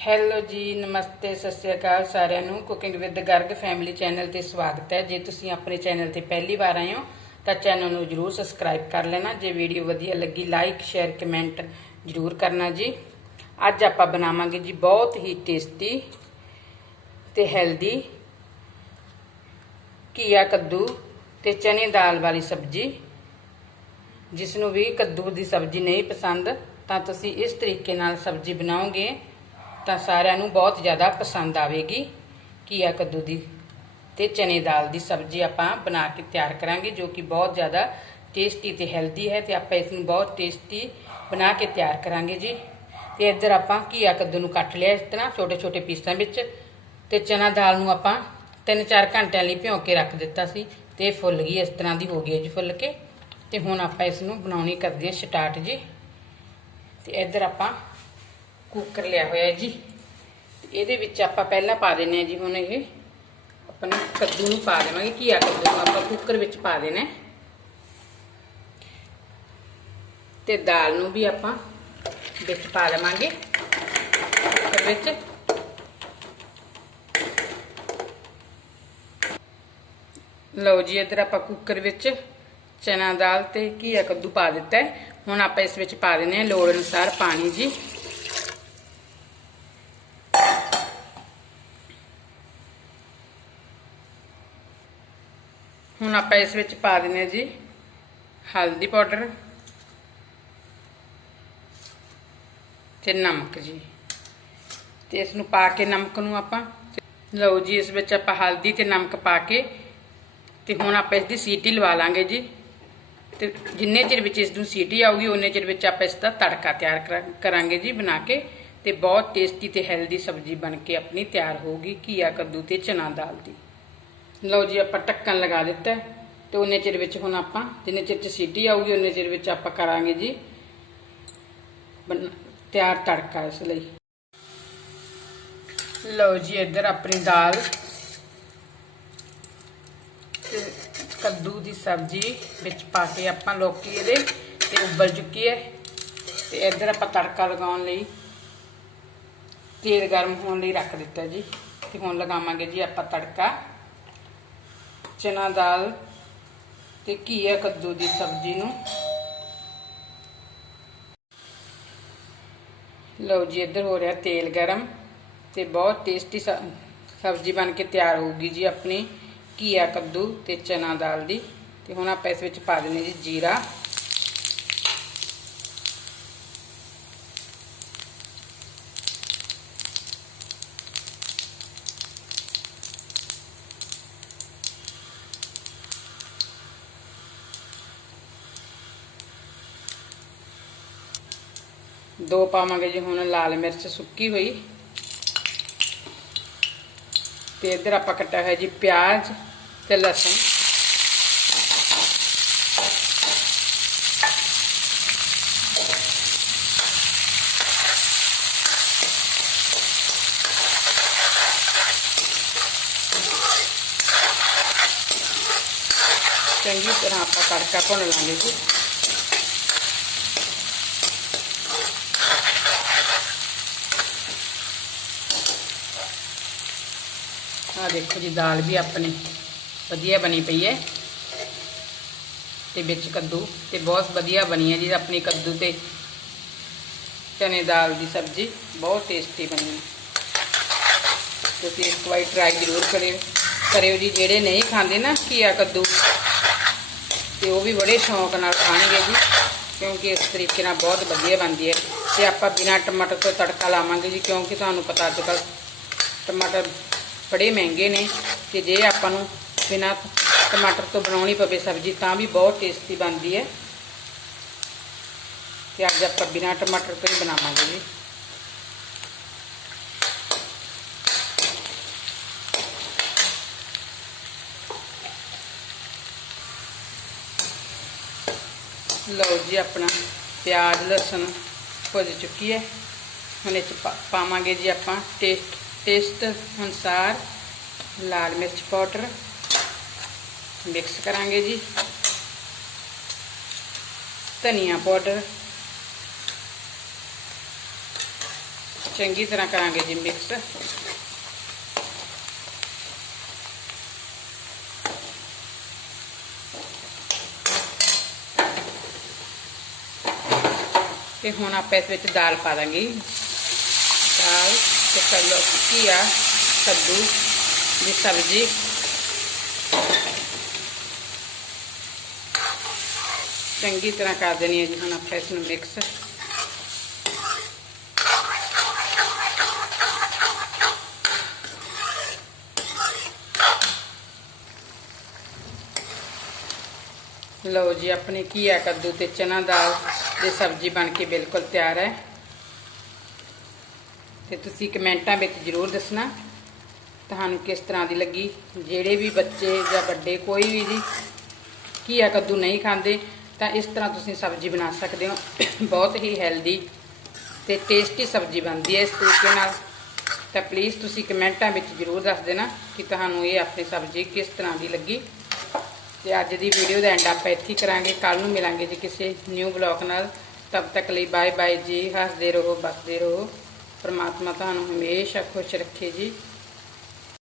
Hello ਜੀ, ਨਮਸਤੇ, ਸਤਿ ਸ਼੍ਰੀ ਅਕਾਲ ਸਾਰਿਆਂ ਨੂੰ। Cooking with Garg family channel ਤੇ ਸਵਾਗਤ ਹੈ। ਜੇ ਤੁਸੀਂ ਆਪਣੇ ਚੈਨਲ ਤੇ ਪਹਿਲੀ ਵਾਰ ਆਏ ਹੋ, ਤਾਂ ਚੈਨਲ ਨੂੰ ਜਰੂਰ ਸਬਸਕ੍ਰਾਈਬ ਕਰ ਲੈਣਾ। ਜੇ ਵੀਡੀਓ ਵਧੀਆ ਲੱਗੀ ਲਾਈਕ ਸ਼ੇਅਰ ਕਮੈਂਟ ਜਰੂਰ ਕਰਨਾ ਜੀ। ਅੱਜ ਆਪਾਂ ਬਣਾਵਾਂਗੇ ਜੀ ਬਹੁਤ ਹੀ ਟੇਸਟੀ ਤੇ ਹੈਲਦੀ ਕੀਆ ਕੱਦੂ ਤੇ ਚਨੇ ਦਾਲ ਵਾਲੀ ਸਬਜ਼ੀ। ਜਿਸ ਨੂੰ ਵੀ ਕੱਦੂ ਦੀ ਸਬਜ਼ੀ ਨਹੀਂ ਪਸੰਦ, ਤਾਂ ਤੁਸੀਂ ਇਸ ਤਰੀਕੇ ਨਾਲ ਸਬਜ਼ੀ ਬਣਾਓਗੇ। ਤਾਂ ਸਾਰਿਆਂ ਨੂੰ ਬਹੁਤ ਜ਼ਿਆਦਾ ਪਸੰਦ ਆਵੇਗੀ ਕੀਆ ਕੱਦੂ ਦੀ ਤੇ ਚਨੇ ਦਾਲ ਦੀ ਸਬਜ਼ੀ ਆਪਾਂ ਬਣਾ ਕੇ ਤਿਆਰ ਕਰਾਂਗੇ, ਜੋ ਕਿ ਬਹੁਤ ਜ਼ਿਆਦਾ ਟੇਸਟੀ ਤੇ ਹੈਲਦੀ ਹੈ ਤੇ ਆਪਾਂ ਇਸ ਨੂੰ ਬਹੁਤ ਟੇਸਟੀ ਬਣਾ ਕੇ ਤਿਆਰ ਕਰਾਂਗੇ ਜੀ। ਤੇ ਇੱਧਰ ਆਪਾਂ ਕੀਆ ਕੱਦੂ ਨੂੰ ਕੱਟ ਲਿਆ ਇਸ ਤਰ੍ਹਾਂ ਛੋਟੇ ਛੋਟੇ ਪੀਸਾਂ ਵਿੱਚ ਤੇ ਚਨਾ ਦਾਲ ਨੂੰ ਆਪਾਂ 3-4 ਘੰਟਿਆਂ ਲਈ ਭਿਓ ਕੇ ਰੱਖ ਦਿੱਤਾ ਸੀ ਤੇ ਫੁੱਲ ਗਈ, ਇਸ ਤਰ੍ਹਾਂ ਦੀ ਹੋ ਗਈ ਹੈ ਜੀ ਫੁੱਲ ਕੇ। ਤੇ ਹੁਣ ਆਪਾਂ ਇਸ ਨੂੰ ਬਣਾਉਣੀ ਕਰਦੇ ਹਾਂ ਸਟਾਰਟ ਜੀ। ਤੇ ਇੱਧਰ ਆਪਾਂ ਕੁੱਕਰ ਲਿਆ ਹੋਇਆ ਜੀ। ਇਹਦੇ ਵਿੱਚ ਆਪਾਂ ਪਹਿਲਾਂ ਪਾ ਦਿੰਨੇ ਆ ਜੀ ਹੁਣ ਇਹ। ਆਪਾਂ ਕੱਦੂ ਨੂੰ ਪਾ ਦੇਵਾਂਗੇ, ਘੀਆ ਕੱਦੂ ਨੂੰ ਆਪਾਂ ਕੁੱਕਰ ਵਿੱਚ ਪਾ ਦੇਣਾ ਹੈ। ਤੇ ਦਾਲ ਨੂੰ ਵੀ ਆਪਾਂ ਵਿੱਚ ਪਾ ਦੇਵਾਂਗੇ। ਕੁੱਕਰ ਵਿੱਚ। ਲਓ ਜੀ, ਇੱਧਰ ਆਪਾਂ ਕੁੱਕਰ ਵਿੱਚ ਚਨਾ ਦਾਲ ਤੇ ਘੀਆ ਕੱਦੂ ਪਾ ਦਿੱਤਾ ਹੈ। ਹੁਣ ਆਪਾਂ ਇਸ ਵਿੱਚ ਪਾ ਦਿੰਦੇ ਹਾਂ ਲੋੜ ਅਨੁਸਾਰ ਪਾਣੀ ਜੀ। ਹੁਣ ਆਪਾਂ ਇਸ ਵਿੱਚ ਪਾ ਦਿੰਦੇ ਹਾਂ ਜੀ ਹਲਦੀ ਪਾਊਡਰ ਤੇ ਨਮਕ ਜੀ। ਤੇ ਇਸ ਨੂੰ ਪਾ ਕੇ ਨਮਕ ਨੂੰ ਆਪਾਂ ਲਓ ਜੀ, ਇਸ ਵਿੱਚ ਆਪਾਂ ਹਲਦੀ ਤੇ ਨਮਕ ਪਾ ਕੇ ਤੇ ਹੁਣ ਆਪਾਂ ਇਸ ਦੀ ਸੀਟੀ ਲਵਾ ਲਾਂਗੇ ਜੀ। ਤੇ ਜਿੰਨੇ ਚਿਰ ਵਿੱਚ ਇਸ ਨੂੰ ਸੀਟੀ ਆਊਗੀ, ਉਹਨੇ ਚਿਰ ਵਿੱਚ ਆਪਾਂ ਇਸ ਦਾ ਤੜਕਾ ਤਿਆਰ ਕਰਾਂ- ਕਰਾਂਗੇ ਜੀ ਬਣਾ ਕੇ। ਤੇ ਬਹੁਤ ਟੇਸਟੀ ਤੇ ਹੈਲਦੀ ਸਬਜ਼ੀ ਬਣ ਕੇ ਆਪਣੀ ਤਿਆਰ ਹੋਊਗੀ ਘੀਆ, ਕੱਦੂ ਤੇ ਚਨਾ ਦਾਲ ਦੀ। ਲਓ ਜੀ, ਆਪਾਂ ਢੱਕਣ ਲਗਾ ਦਿੱਤਾ ਹੈ ਤੇ ਉਹਨੇ ਚਿਰ ਵਿੱਚ ਹੁਣ ਆਪਾਂ, ਜਿੰਨੇ ਚਿਰ ਚ ਸੀਟੀ ਆਊਗੀ, ਉਹਨੇ ਚਿਰ ਵਿੱਚ ਆਪਾਂ ਕਰਾਂਗੇ ਜੀ ਬਣ- ਤਿਆਰ ਤੜਕਾ ਇਸ ਲਈ। ਲਓ ਜੀ, ਇੱਧਰ ਆਪਣੀ ਦਾਲ ਤੇ ਕੱਦੂ ਦੀ ਸਬਜ਼ੀ ਵਿੱਚ ਪਾ ਕੇ ਆਪਾਂ ਲੋਕੀ ਇਹਦੇ ਤੇ ਉੱਬਲ ਚੁੱਕੀ ਹੈ। ਤੇ ਇੱਧਰ ਆਪਾਂ ਤੜਕਾ ਲਗਾਉਣ ਲਈ ਤੇਲ ਗਰਮ ਹੋਣ ਲਈ ਰੱਖ ਦਿੱਤਾ ਜੀ। ਤੇ ਹੁਣ ਲਗਾਵਾਂਗੇ ਜੀ ਆਪਾਂ ਤੜਕਾ। ਚਨਾ ਦਾਲ ਤੇ ਘੀਆ ਕੱਦੂ ਦੀ ਸਬਜ਼ੀ ਨੂੰ। ਲਓ ਜੀ, ਇੱਧਰ ਹੋ ਰਿਹਾ ਤੇਲ ਗਰਮ ਤੇ ਬਹੁਤ ਟੇਸਟੀ ਸਬਜ਼ੀ ਬਣ ਕੇ ਤਿਆਰ ਹੋਊਗੀ ਜੀ ਆਪਣੀ ਘੀਆ ਕੱਦੂ ਤੇ ਚਨਾ ਦਾਲ ਦੀ। ਤੇ ਹੁਣ ਆਪਾਂ ਇਸ ਵਿੱਚ ਪਾ ਦਿੰਦੇ ਜੀ ਜੀਰਾ। ਦੋ ਪਾਵਾਂਗੇ ਜੀ ਹੁਣ ਲਾਲ ਮਿਰਚ ਸੁੱਕੀ ਹੋਈ ਤੇ ਇੱਧਰ ਆਪਾਂ ਕੱਟਿਆ ਹੋਇਆ ਜੀ ਪਿਆਜ਼ ਤੇ ਲਸਣ ਚੰਗੀ ਤਰ੍ਹਾਂ ਆਪਾਂ ਤੜਕਾ ਭੁੰਨ ਲਾਂਗੇ ਜੀ ਆ ਦੇਖੋ ਜੀ, ਦਾਲ ਵੀ ਆਪਣੀ ਵਧੀਆ ਬਣੀ ਪਈ ਹੈ ਤੇ ਵਿੱਚ ਕੱਦੂ ਤੇ ਬਹੁਤ ਵਧੀਆ ਬਣੀ ਹੈ ਜੀ, ਆਪਣੀ ਕੱਦੂ ਤੇ ਚਨੇ ਦਾਲ ਦੀ ਸਬਜ਼ੀ, ਬਹੁਤ ਟੇਸਟੀ ਬਣੀ ਹੈ। ਤੁਸੀਂ ਇੱਕ ਵਾਰ ਟਰਾਈ ਜ਼ਰੂਰ ਕਰਿਓ ਕਰਿਓ ਜੀ, ਜਿਹੜੇ ਨਹੀਂ ਖਾਂਦੇ ਨਾ ਘੀਆ ਕੱਦੂ, ਤੇ ਉਹ ਵੀ ਬੜੇ ਸ਼ੌਂਕ ਨਾਲ ਖਾਣਗੇ ਜੀ, ਕਿਉਂਕਿ ਇਸ ਤਰੀਕੇ ਨਾਲ ਬਹੁਤ ਵਧੀਆ ਬਣਦੀ ਹੈ। ਤੇ ਆਪਾਂ ਬਿਨਾਂ ਟਮਾਟਰ ਤੋਂ ਤੜਕਾ ਲਾਵਾਂਗੇ ਜੀ, ਕਿਉਂਕਿ ਤੁਹਾਨੂੰ ਪਤਾ ਅੱਜ ਕੱਲ੍ਹ ਟਮਾਟਰ ਬੜੇ ਮਹਿੰਗੇ ਨੇ ਤੇ ਜੇ ਆਪਾਂ ਨੂੰ ਬਿਨਾਂ ਟਮਾਟਰ ਤੋਂ ਬਣਾਉਣੀ ਪਵੇ ਸਬਜ਼ੀ, ਤਾਂ ਵੀ ਬਹੁਤ ਟੇਸਟੀ ਬਣਦੀ ਹੈ। ਤੇ ਅੱਜ ਆਪਾਂ ਬਿਨਾਂ ਟਮਾਟਰ ਤੋਂ ਹੀ ਬਣਾਵਾਂਗੇ ਜੀ। ਲਓ ਜੀ, ਆਪਣਾ ਪਿਆਜ਼, ਲਸਣ ਭੁੱਜ ਚੁੱਕੀ ਹੈ। ਹੁਣ ਇਹ ਚ ਪਾ- ਪਾਵਾਂਗੇ ਜੀ ਆਪਾਂ ਟੇਸਟ ਟੇਸਟ ਅਨੁਸਾਰ ਲਾਲ ਮਿਰਚ ਪਾਊਡਰ ਮਿਕਸ ਕਰਾਂਗੇ ਜੀ ਧਨੀਆ ਪਾਊਡਰ ਚੰਗੀ ਤਰ੍ਹਾਂ ਕਰਾਂਗੇ ਜੀ ਮਿਕਸ ਤੇ ਹੁਣ ਆਪਾਂ ਇਸ ਵਿੱਚ ਦਾਲ ਪਾ ਦਾਂਗੇ ਦਾਲ ਤੇ ਕੱਲੋ ਕੀਆ ਕੱਦੂ ਦੀ ਸਬਜ਼ੀ ਚੰਗੀ ਤਰ੍ਹਾਂ ਕਰ ਦੇਣੀ ਹੈ ਜੀ ਹੁਣ ਆਪਾਂ ਇਸ ਨੂੰ ਮਿਕਸ ਲਓ ਜੀ ਆਪਣੀ ਘੀਆ ਕੱਦੂ ਤੇ ਚਨਾ ਦਾਲ ਦੀ ਸਬਜ਼ੀ ਬਣ ਕੇ ਬਿਲਕੁਲ ਤਿਆਰ ਹੈ ਤੇ ਤੁਸੀਂ ਕਮੈਂਟਾਂ ਵਿੱਚ ਜ਼ਰੂਰ ਦੱਸਣਾ ਤੁਹਾਨੂੰ ਕਿਸ ਤਰ੍ਹਾਂ ਦੀ ਲੱਗੀ। ਜਿਹੜੇ ਵੀ ਬੱਚੇ ਜਾਂ ਵੱਡੇ ਕੋਈ ਵੀ ਜੀ ਘੀਆ ਕੱਦੂ ਨਹੀਂ ਖਾਂਦੇ, ਤਾਂ ਇਸ ਤਰ੍ਹਾਂ ਤੁਸੀਂ ਸਬਜ਼ੀ ਬਣਾ ਸਕਦੇ ਹੋ। ਬਹੁਤ ਹੀ ਹੈਲਦੀ ਤੇ ਟੇਸਟੀ ਸਬਜ਼ੀ ਬਣਦੀ ਹੈ ਇਸ ਤਰੀਕੇ ਨਾਲ। ਤਾਂ ਪਲੀਜ਼ ਤੁਸੀਂ ਕਮੈਂਟਾਂ ਵਿੱਚ ਜ਼ਰੂਰ ਦੱਸ ਦੇਣਾ ਕਿ ਤੁਹਾਨੂੰ ਇਹ ਆਪਣੀ ਸਬਜ਼ੀ ਕਿਸ ਤਰ੍ਹਾਂ ਦੀ ਲੱਗੀ। ਤੇ ਅੱਜ ਦੀ ਵੀਡੀਓ ਦਾ ਐਂਡ ਆਪਾਂ ਇੱਥੇ ਕਰਾਂਗੇ। ਕੱਲ ਨੂੰ ਮਿਲਾਂਗੇ ਜੀ ਕਿਸੇ ਨਿਊ ਬਲੌਗ ਨਾਲ। ਤਬ ਤੱਕ ਲਈ ਬਾਏ ਬਾਏ ਜੀ। ਹੱਸਦੇ ਰਹੋ, ਬਸਦੇ ਰਹੋ। ਪਰਮਾਤਮਾ ਤੁਹਾਨੂੰ ਹਮੇਸ਼ਾ ਖੁਸ਼ ਰੱਖੇ ਜੀ।